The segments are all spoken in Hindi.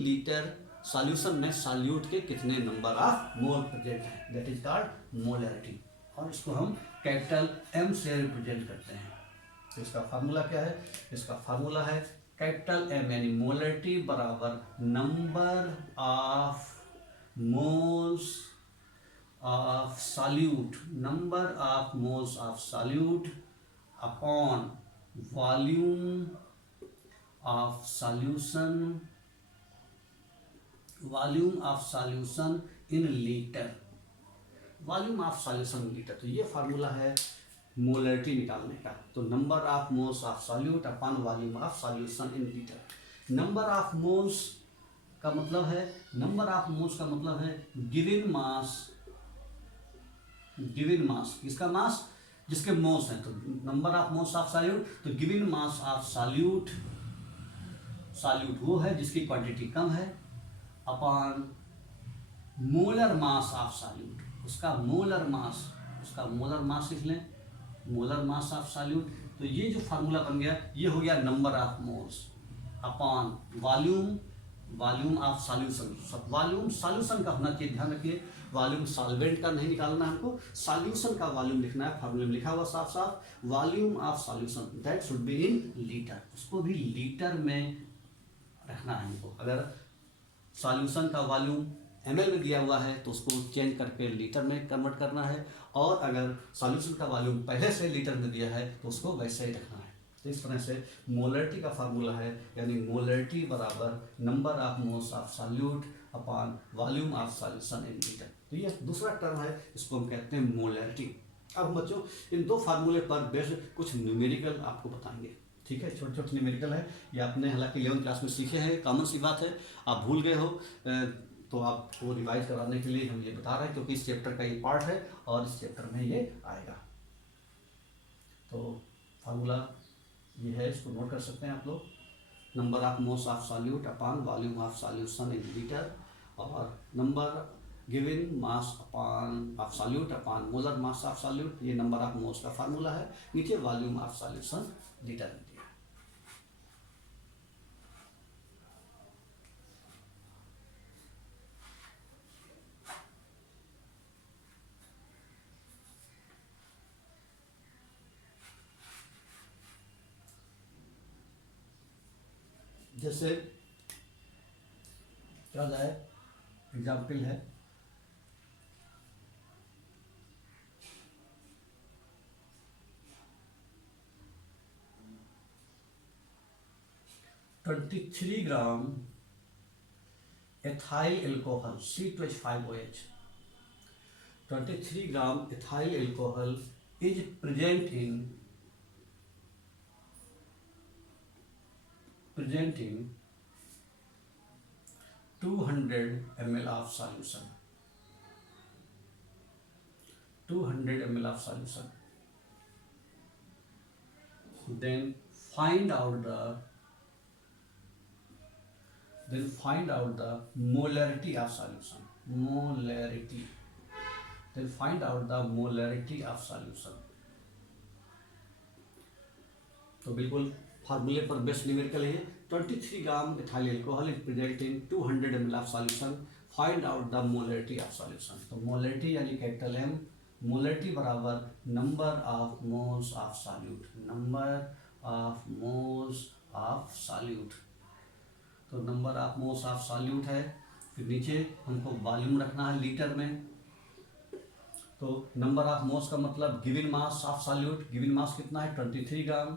लीटर सॉल्यूशन में सॉल्यूट के कितने नंबर ऑफ मोल प्रेजेंट है, दैट इज कॉल्ड मोलैरिटी। और इसको हम कैपिटल M से रिप्रेजेंट करते हैं। तो इसका फार्मूला क्या है? इसका फार्मूला है कैपिटल M यानी मोलैरिटी बराबर number of moles of solute, number of moles of solute upon volume of solution, volume of solution in litre, volume of solution in litre. तो ये फार्मूला है मोलैरिटी निकालने का। तो number of moles of solute upon volume of solution in litre. Number of moles का मतलब है, नंबर ऑफ मोल्स का मतलब है गिवन मास, गिवन मास, किसका मास? जिसके मोल्स हैं। तो number of moles of solute, तो given mass of solute, solute वो है जिसकी क्वांटिटी कम है, upon molar mass of solute, उसका मोलर मास, उसका मोलर मास लिख लें, मोलर मास ऑफ सॉल्यूट। तो ये जो फार्मूला बन गया ये हो गया number of moles upon volume, volume of solution. Volume solution का होना चाहिए, ध्यान रखिए, वॉल्यूम सॉल्वेंट का नहीं निकालना है हमको, सॉल्यूशन का वॉल्यूम लिखना है। फार्मूले में लिखा हुआ साफ साफ, volume of solution that should be in litre, उसको भी लीटर में रखना है हमको। अगर सॉल्यूशन का वॉल्यूम ml में दिया हुआ है तो उसको चेंज करके लीटर में कन्वर्ट करना है, और अगर सॉल्यूशन का वॉल्यूम पहले से लीटर में दिया है तो उसको वैसे ही रखना है। तो इस तरह से मोलैरिटी का फार्मूला है, यानी मोलैरिटी बराबर number of moles of solute upon volume of solution in litre. तो ये दूसरा टर्म है, इसको हम कहते हैं मोलैरिटी। अब बच्चों इन दो फार्मूले पर बेस्ड कुछ न्यूमेरिकल आपको बताएंगे, ठीक है, छोटे छोटे न्यूमेरिकल है, ये आपने हालांकि 11वीं क्लास में सीखे हैं, कॉमन सी बात है, आप भूल गए हो तो आपको रिवाइज कराने के लिए हम ये बता रहे हैं, क्योंकि इस चैप्टर का ये पार्ट है और इस चैप्टर में ये आएगा। तो फार्मूला ये है, इसको नोट कर सकते हैं आप लोग, number of moles of solute upon volume of solution in litre, और number given mass upon of solute upon molar mass of solute, ये नंबर ऑफ मोल्स का फार्मूला है। नीचे वॉल्यूम ऑफ सॉल्यूशन लीटर में दिया। जैसे क्या जाए, एग्जाम्पल है, (23 gram ethyl alcohol C2H5OH), 23 gram ethyl alcohol is present in 200 ml of solution, 200 ml of solution. Then find out the molarity of solution, molarity. Then find out the molarity of solution. तो बिल्कुल फार्मूले पर बेस्ट न्यूमेरिकल है। 23 gram ethyl alcohol is present in 200 ml of solution, find out the molarity of solution. तो मोलैरिटी यानी कैपिटल M, मोलैरिटी बराबर number of moles of solute, number of moles of solute. तो number of moles of solute है, फिर नीचे हमको वॉल्यूम रखना है लीटर में। तो नंबर ऑफ मोल्स का मतलब given mass of solute, given mass कितना है 23 ग्राम,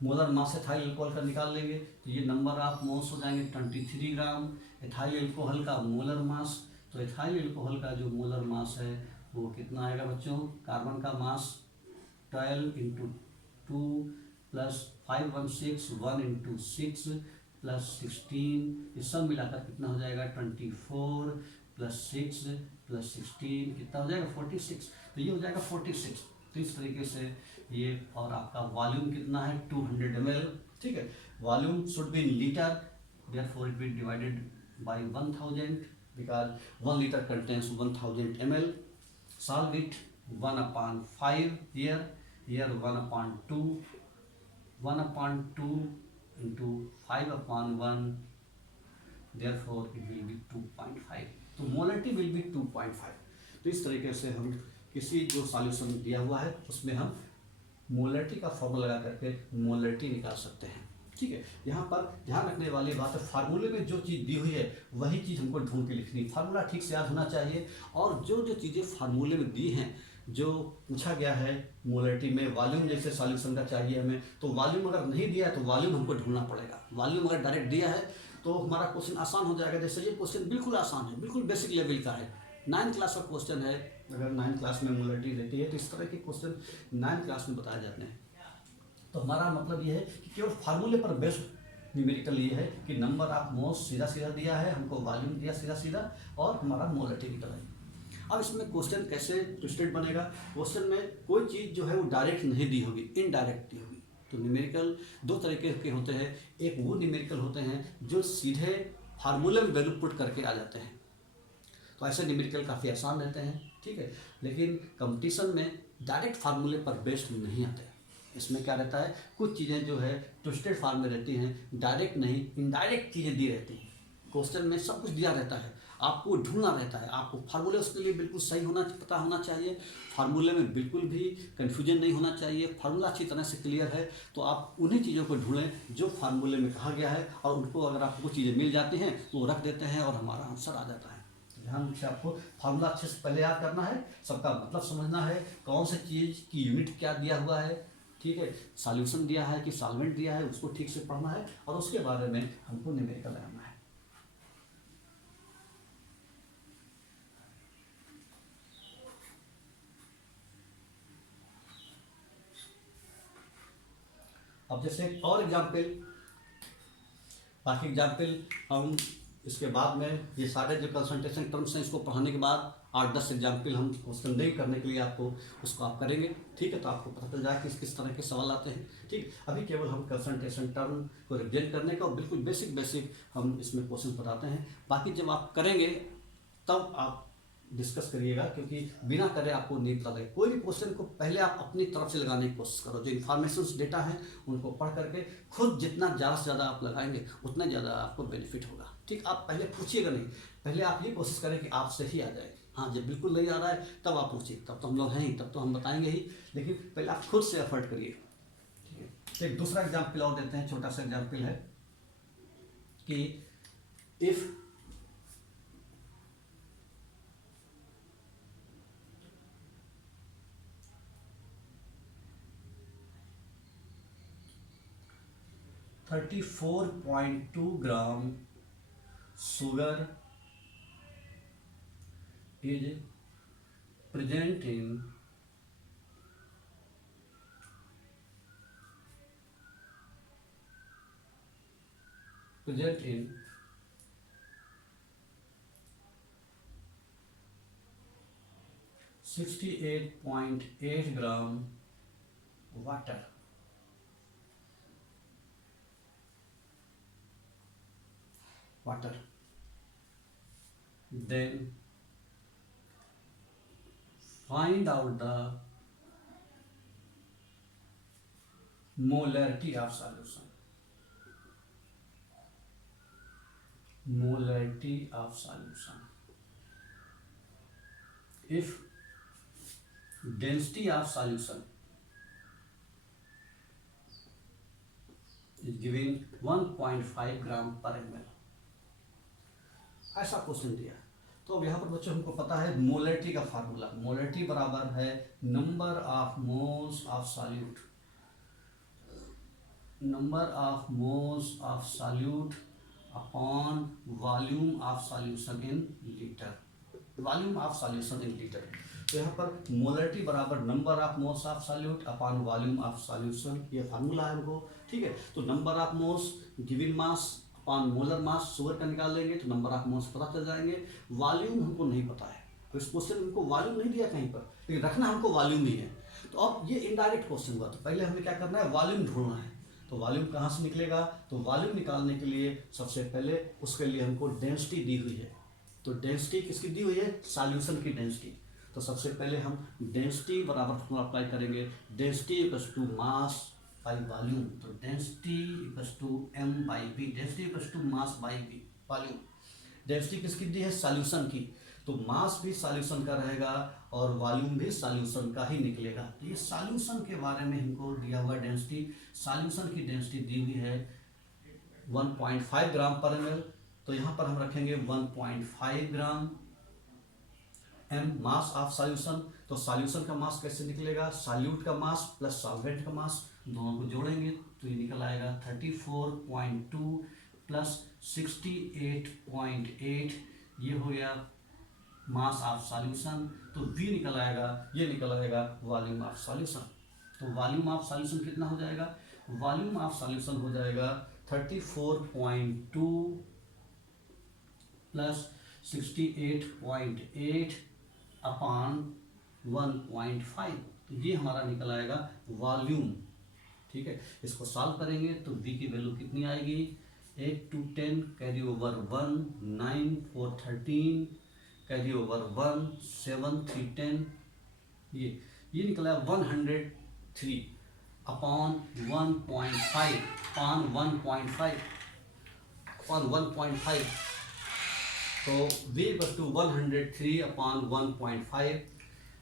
मोलर मास एथाइल एल्कोहल का निकाल लेंगे तो ये नंबर ऑफ मोल्स हो जाएंगे 23 ग्राम। एथाइल एल्कोहल का मोलर मास, तो एथाइल एल्कोहल का जो मोलर मास है वो कितना आएगा बच्चों, कार्बन का मास 12 × 2 + 516, 1 × 6 + 16, ये सब मिलाकर कितना हो जाएगा 24 + 6 + 16 कितना हो जाएगा 46। तो ये हो जाएगा 46। तो इस तरीके से ये, और आपका वॉल्यूम कितना है 200 ml, ठीक है, volume should be in litre, therefore it will divided by 1000 because 1 liter contains 1000 ml। Solve it 1/5 here 1/2, 1/2 × 5/1 therefore it will be 2.5, तो मोलरिटी विल बी 2.5। तो इस तरीके से हम किसी जो सॉल्यूशन दिया हुआ है उसमें हम मोलरिटी का फॉर्मूला लगा करके मोलरिटी निकाल सकते हैं। ठीक है, यहाँ पर ध्यान रखने वाली बात है, फार्मूले में जो चीज़ दी हुई है वही चीज़ हमको ढूंढ के लिखनी, फार्मूला ठीक से याद होना चाहिए। और जो जो चीज़ें फार्मूले में दी हैं, जो पूछा गया है मोलरिटी में, वॉल्यूम जैसे सॉल्यूशन का चाहिए हमें, तो वॉल्यूम अगर नहीं दिया है तो वॉल्यूम हमको ढूंढना पड़ेगा। वॉल्यूम अगर डायरेक्ट दिया है तो हमारा क्वेश्चन आसान हो जाएगा। जैसे ये क्वेश्चन बिल्कुल आसान है, बिल्कुल बेसिक लेवल का है, 9th क्लास का क्वेश्चन है। अगर 9th क्लास में मोलरिटी रहती है तो इस तरह के क्वेश्चन 9th क्लास में बताए जाते हैं। तो हमारा मतलब ये है कि केवल फार्मूले पर बेस्ड न्यूमेरिकल ये है कि नंबर ऑफ मोल्स सीधा सीधा दिया है, हमको वॉल्यूम दिया सीधा सीधा, और हमारा मोलरिटी निकल है। अब इसमें क्वेश्चन कैसे ट्विस्टेड बनेगा, क्वेश्चन में कोई चीज़ जो है वो डायरेक्ट नहीं दी होगी, इनडायरेक्ट दी होगी। तो न्यूमेरिकल दो तरीके के होते हैं, एक वो न्यूमेरिकल होते हैं जो सीधे फार्मूले में वैल्यू पुट करके आ जाते हैं, तो ऐसे न्यूमेरिकल काफ़ी आसान रहते हैं। ठीक है, लेकिन कंपटीशन में डायरेक्ट फार्मूले पर बेस्ड नहीं आते। इसमें क्या रहता है, कुछ चीज़ें जो है ट्विस्टेड फॉर्म में रहती हैं, डायरेक्ट नहीं इनडायरेक्ट चीज़ें दी रहती हैं। क्वेश्चन में सब कुछ दिया रहता है, आपको ढूंढना रहता है, आपको फार्मूले उसके लिए बिल्कुल सही होना, पता होना चाहिए। फार्मूले में बिल्कुल भी कन्फ्यूजन नहीं होना चाहिए, फार्मूला अच्छी तरह से क्लियर है, तो आप उन्हीं चीज़ों को ढूंढें जो फार्मूले में कहा गया है, और उनको अगर आपको चीज़ें मिल जाती हैं तो वो रख देते हैं और हमारा आंसर आ जाता है। ध्यान से आपको फार्मूला अच्छे से पहले याद करना है, सबका मतलब समझना है, कौन सी चीज़ की यूनिट क्या दिया हुआ है, ठीक है, सॉल्यूशन दिया है कि सॉल्वेंट दिया है, उसको ठीक से पढ़ना है, और उसके बारे में हमको न्यूमेरिकल लगाना है। अब जैसे एक और एग्जाम्पल, बाकी एग्जाम्पल हम इसके बाद में, ये सारे जो कंसंट्रेशन टर्म्स हैं इसको पढ़ाने के बाद 8-10 एग्जाम्पल हम क्वेश्चन नहीं करने के लिए आपको उसको आप करेंगे। ठीक है, तो आपको पता चल जाए किस किस तरह के सवाल आते हैं। ठीक, अभी केवल हम कंसंट्रेशन टर्म को रिप्रेजेंट करने का बिल्कुल बेसिक हम इसमें क्वेश्चन बताते हैं। बाकी जब आप करेंगे तब आप डिस्कस करिएगा, क्योंकि बिना करे आपको नहीं पता लगे। कोई भी क्वेश्चन को पहले आप अपनी तरफ से लगाने की कोशिश करो, जो इन्फॉर्मेशन डेटा है उनको पढ़ करके खुद जितना ज़्यादा से ज़्यादा आप लगाएंगे उतना ज़्यादा आपको बेनिफिट होगा। ठीक, आप पहले पूछिएगा नहीं, पहले आप ये कोशिश करें कि आपसे ही आ जाए। हाँ, जब बिल्कुल नहीं आ रहा है तब आप पूछिए, तब तो हम लोग हैं ही, तब तो हम बताएंगे ही, लेकिन पहले आप खुद से एफर्ट करिए। ठीक है, तो एक दूसरा एग्जाम्पल और देते हैं, छोटा सा एग्जाम्पल है कि if $34.2 gram sugar is present in 68.8 gram water. Then find out the molarity of solution. Molarity of solution. If density of solution is given 1.5 ग्राम पर ml, ऐसा क्वेश्चन दिया। तो अब यहाँ पर बच्चों हमको पता है मोलरिटी का फार्मूला, मोलरिटी बराबर है number of moles of solute, number of moles of solute upon volume of solution in litre, volume of solution in litre. तो यहाँ पर मोलरिटी बराबर number of moles of solute upon volume of solution, ये फार्मूला है हमको। ठीक है, तो number of moles given mass upon molar mass sugar का निकाल लेंगे तो नंबर ऑफ मोल्स पता चल जाएंगे। वॉल्यूम हमको नहीं पता है, तो इस क्वेश्चन में हमको वॉल्यूम नहीं दिया कहीं पर, लेकिन रखना हमको वॉल्यूम ही है। तो अब ये इनडायरेक्ट क्वेश्चन हुआ, तो पहले हमें क्या करना है, वॉल्यूम ढूंढना है। तो वॉल्यूम कहाँ से निकलेगा, तो वॉल्यूम निकालने के लिए सबसे पहले उसके लिए हमको डेंसिटी दी हुई है। तो डेंसिटी किसकी दी हुई है, सॉल्यूशन की डेंसिटी। तो सबसे पहले हम डेंसिटी बराबर फॉर्मूला अप्लाई करेंगे, density equals to mass by volume. तो density equals to m by v, density equals to mass by v। Volume. Density किसकी दी है? सॉल्यूशन की। तो मास भी सॉल्यूशन का रहेगा और वॉल्यूम भी सॉल्यूशन का ही निकलेगा। तो ये सॉल्यूशन के बारे में हमको दिया हुआ डेंसिटी, सॉल्यूशन की डेंसिटी दी हुई है 1.5 ग्राम पर ml। तो यहाँ पर हम रखेंगे 1.5 ग्राम m मास ऑफ सॉल्यूशन। तो सॉल्यूशन का मास कैसे निकलेगा? सॉल्यूट का मास प्लस सॉल्वेंट का मास, दोनों को जोड़ेंगे तो ये निकल आएगा 34.2 प्लस 68.8, ये हो गया मास ऑफ सॉल्यूशन। तो V निकल आएगा, ये निकल आएगा वॉल्यूम ऑफ सॉल्यूशन। तो वॉल्यूम ऑफ सॉल्यूशन कितना हो जाएगा? वॉल्यूम ऑफ सॉल्यूशन हो जाएगा 34.2 प्लस 68.8 अपान 1.5। तो ये हमारा निकल आएगा वॉल्यूम। ठीक है, इसको सॉल्व करेंगे तो V की वैल्यू कितनी आएगी? 8 to 10 carry over 1, 9 4 13 carry over 1, 7 3 10, ये निकला 103 अपॉन 1.5 अपॉन 1.5 अपॉन 1.5। तो V इक्वल टू 103 अपॉन 1.5।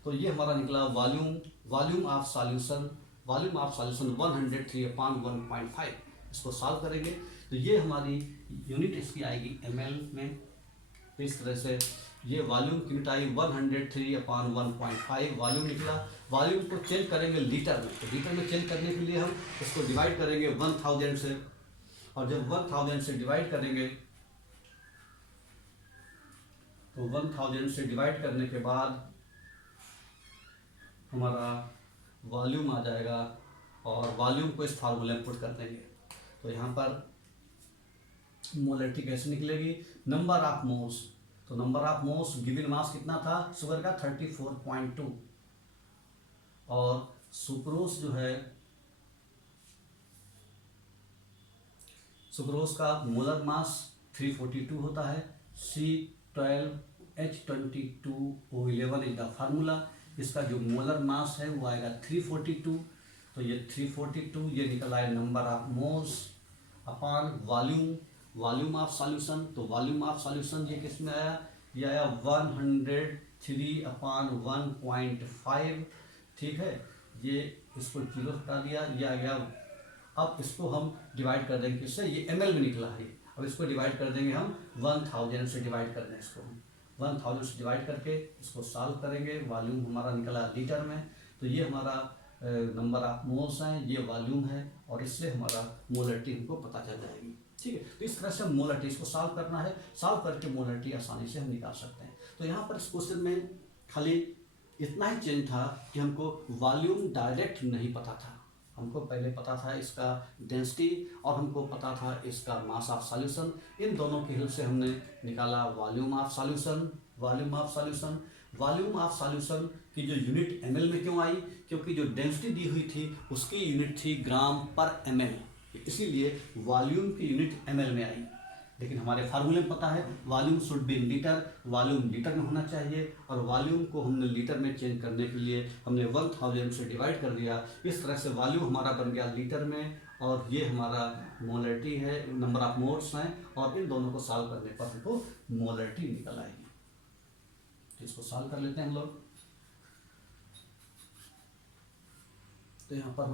तो ये हमारा निकला volume of solution. Volume of solution 103 upon 1.5। इसको सॉल्व करेंगे तो ये हमारी यूनिट इसकी आएगी ml में। इस तरह से ये वॉल्यूम की यूनिट आई 103 अपॉन 1.5 वॉल्यूम निकला। वॉल्यूम को चेंज करेंगे लीटर में। तो लीटर में चेंज करने के लिए हम इसको डिवाइड करेंगे 1000 से, और जब 1000 से डिवाइड करेंगे तो 1000 से डिवाइड करने के बाद हमारा वॉल्यूम आ जाएगा और वॉल्यूम को इस फार्मूले में पुट कर देंगे। तो यहाँ पर मोलरिटी कैसे निकलेगी? Number of moles. तो number of moles given mass कितना था शुगर का? 34.2। और सुक्रोज जो है, सुक्रोज का मोलर मास 342 होता है। C12H22O11 is the formula. इसका जो मोलर मास है वो आएगा 342। तो ये 342 ये निकल आया number of moles upon volume of solution. तो वॉल्यूम ऑफ सॉल्यूशन ये किस में आया? ये आया 103 अपॉन 1.5। ठीक है, ये इसको 0 हटा दिया, ये आ गया। अब इसको हम डिवाइड कर देंगे किससे? ये ml में निकला है। अब इसको डिवाइड कर देंगे हम 1000 से डिवाइड कर दें इसको। 1000 से डिवाइड करके इसको सॉल्व करेंगे। वॉल्यूम हमारा निकला लीटर में। तो ये हमारा नंबर ऑफ मोल्स हैं, ये वॉल्यूम है, और इससे हमारा मोलरिटी हमको पता चल जाएगी। ठीक है, तो इस तरह से मोलरिटी इसको सॉल्व करना है। सॉल्व करके मोलरिटी आसानी से हम निकाल सकते हैं। तो यहाँ पर इस क्वेश्चन में खाली इतना ही चेंज था कि हमको वॉल्यूम डायरेक्ट नहीं पता था। हमको पहले पता था इसका डेंसिटी और हमको पता था इसका मास ऑफ सॉल्यूशन। इन दोनों की हेल्प से हमने निकाला volume of solution. Volume of solution की जो यूनिट ml में क्यों आई? क्योंकि जो डेंसिटी दी हुई थी उसकी यूनिट थी ग्राम पर ml, इसीलिए वॉल्यूम की यूनिट ml में आई। लेकिन हमारे फार्मूले में पता है volume should be in litre, volume litre में होना चाहिए, और वॉल्यूम को हमने लीटर में चेंज करने के लिए हमने 1000 से डिवाइड कर दिया। इस तरह से वॉल्यूम हमारा बन गया लीटर में, और ये हमारा मोलरिटी है, नंबर ऑफ मोल्स हैं, और इन दोनों को सॉल्व करने पर हमको मोलरिटी निकल आएगी। तो इसको सॉल्व कर लेते हैं हम लोग। तो यहाँ पर